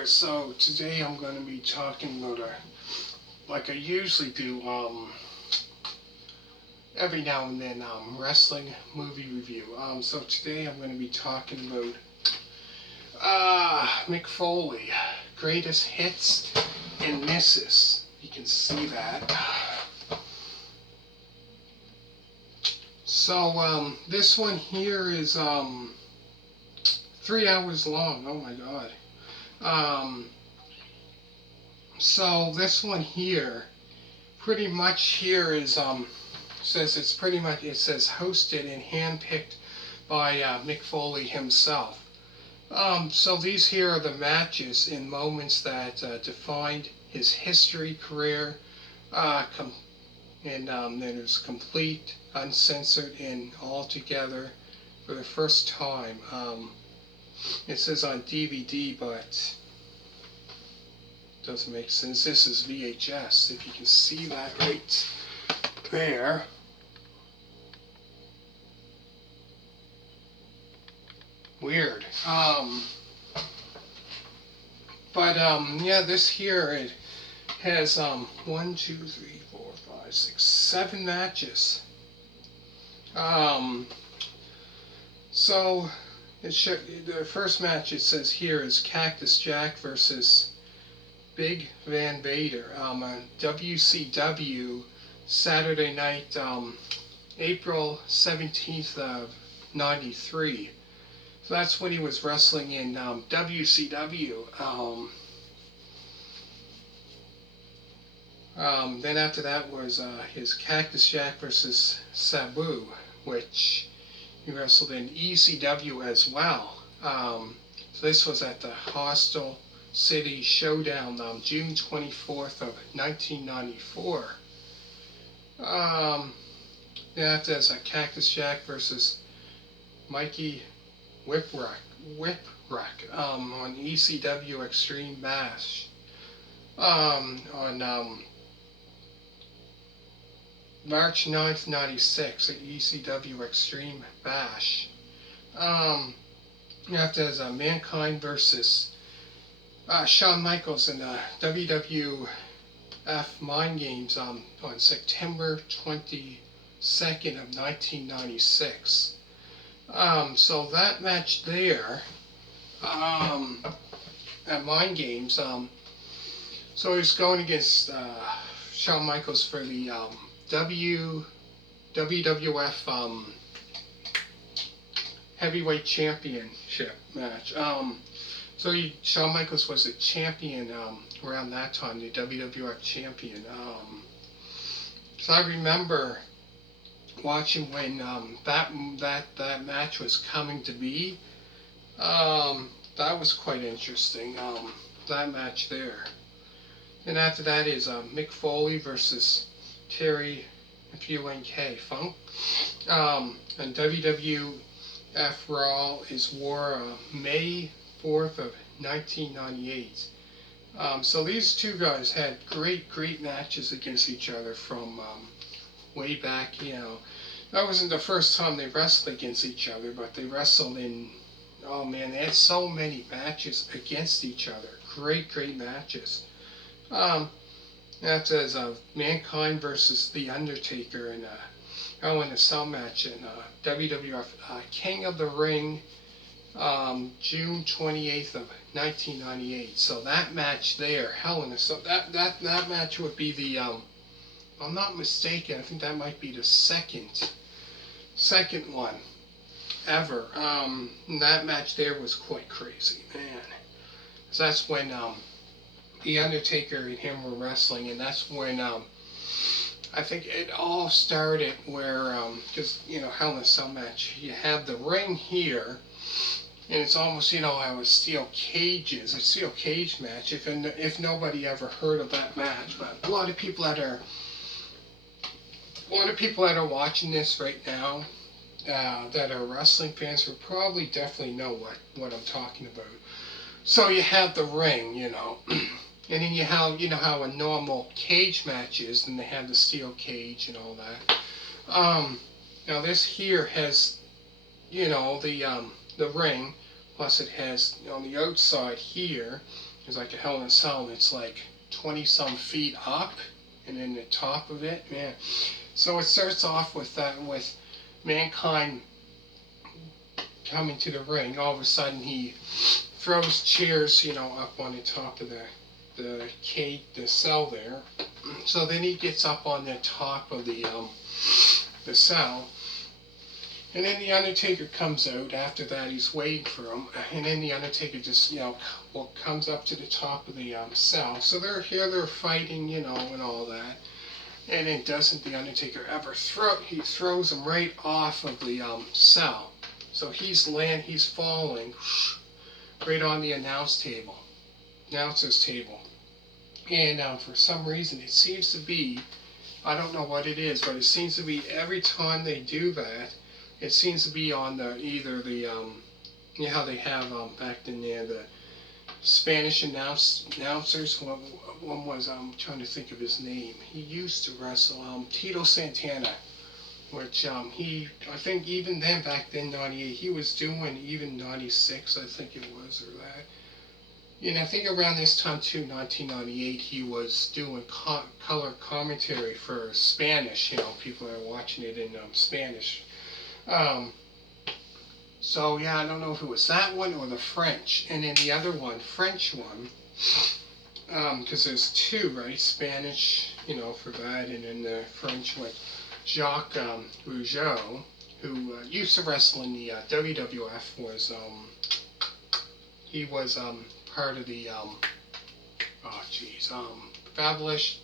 there. So today I'm going to be talking about like I usually do every now and then wrestling movie review. So today I'm going to be talking about Mick Foley, greatest hits and misses. You can see that. So this one here is 3 hours long. Oh my god. So this one here, pretty much here is says it's pretty much, it says hosted and handpicked by Mick Foley himself. So these here are the matches and moments that defined his history, career, and then it was complete, uncensored, and all together for the first time. It says on DVD, but doesn't make sense. This is VHS, if you can see that right there. Weird. Yeah, this here, it has 1, 2, 3, 4, 5, 6, 7 matches. So the first match it says here is Cactus Jack versus Big Van Vader on WCW Saturday night, April 17th of 93. So that's when he was wrestling in WCW. Then after that was his Cactus Jack versus Sabu, which he wrestled in ECW as well. So this was at the Hostel City Showdown, June 24th of 1994. Then after that's a Cactus Jack versus Mikey Whipwreck on ECW Extreme Bash on March 9th, 96 at ECW Extreme Bash. After there's Mankind versus Shawn Michaels in the WWF Mind Games on September 22nd of 1996. So that match there at Mind Games, so he's going against Shawn Michaels for the WWF Heavyweight Championship match. So Shawn Michaels was a champion around that time, the WWF champion. So I remember watching when that match was coming to be. That was quite interesting. That match there. And after that is Mick Foley versus Terry Funk. And WWF Raw is War May 4th of 1998. So these two guys had great matches against each other from way back. That wasn't the first time they wrestled against each other, but they wrestled in, oh man, they had so many matches against each other. Great matches. After there's Mankind versus The Undertaker in in a cell match in WWF King of the Ring, June 28th of 1998. So that match there, Hell in a Cell, that match would be the, if I'm not mistaken, I think that might be the second one ever. And that match there was quite crazy, man. So that's when The Undertaker and him were wrestling, and that's when I think it all started where, because, Hell in a Cell match, you have the ring here, and it's almost, how steel cages, a steel cage match, if nobody ever heard of that match. But a lot of people that are watching this right now, that are wrestling fans, will probably definitely know what I'm talking about. So you have the ring, and then you have, how a normal cage match is, and they have the steel cage and all that. Now this here has, the ring, plus it has on the outside here, It's like a Hell in a Cell, and it's like 20 some feet up, and then the top of it, man. So it starts off with that, with Mankind coming to the ring. All of a sudden he throws chairs, up on the top of the cage, the cell there. So then he gets up on the top of the cell, and then the Undertaker comes out. After that, he's waiting for him, and then the Undertaker just comes up to the top of the cell. So they're fighting, and all that. And then doesn't the Undertaker ever he throws him right off of the cell. So he's falling right on the announcer's table. And for some reason, it seems to be, I don't know what it is, but it seems to be every time they do that, it seems to be on either the, how they have back in there, the Spanish announcers. One was, I'm trying to think of his name. He used to wrestle, Tito Santana, which I think even then, back then, 98, he was doing even 96, I think it was, or that. And I think around this time too, 1998, he was doing color commentary for Spanish. People are watching it in Spanish. So yeah, I don't know if it was that one or the French. And then the other one, French one, because there's two, right? Spanish, for that, and then the French one, Jacques Rougeau, who used to wrestle in the WWF, was he was part of the fabulous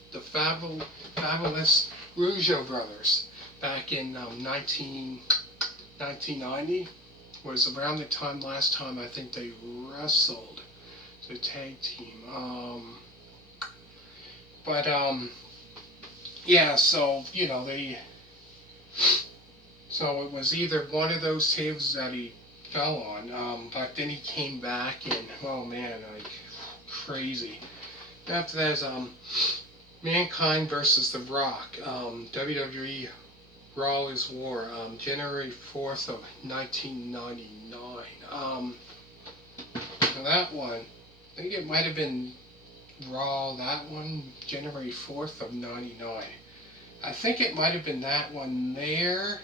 Rougeau brothers back in 1990. Was around the time last time I think they wrestled the tag team. Yeah, so so it was either one of those tables that he fell on, but then he came back, and oh man, like crazy. After that is Mankind versus The Rock, WWE Raw is War, January 4th of 1999. That one, I think it might have been Raw, that one, January 4th of 99. I think it might have been that one there.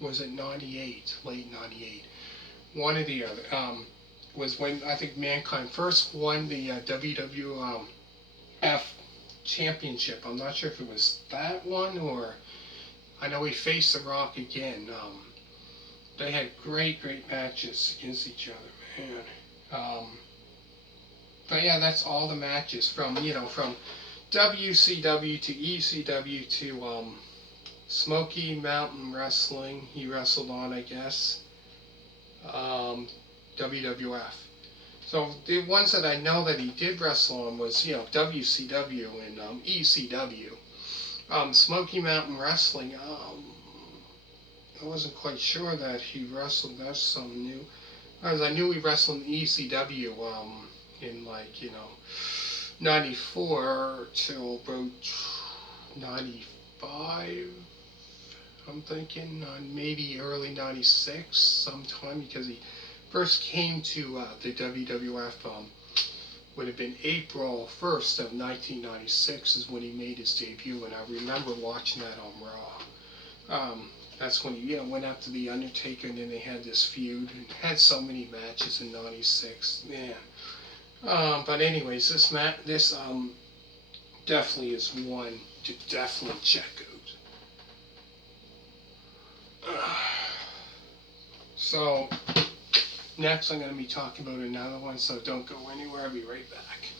Was it 98, late 98? One or the other. Was when I think Mankind first won the WWF Championship. I'm not sure if it was that one, or I know he faced The Rock again. They had great matches against each other, man. But yeah, that's all the matches from from WCW to ECW to Smoky Mountain Wrestling. He wrestled on, I guess, WWF. So the ones that I know that he did wrestle on was WCW and ECW. Smoky Mountain Wrestling. I wasn't quite sure that he wrestled. That's something new. As I knew he wrestled in ECW in 94 till about 95. I'm thinking maybe early 96 sometime, because he first came to the WWF would have been April 1st of 1996 is when he made his debut, and I remember watching that on Raw. That's when he went after the Undertaker, and then they had this feud and had so many matches in 96, man. But anyways, this definitely is one to definitely check out. So next I'm going to be talking about another one, so don't go anywhere. I'll be right back.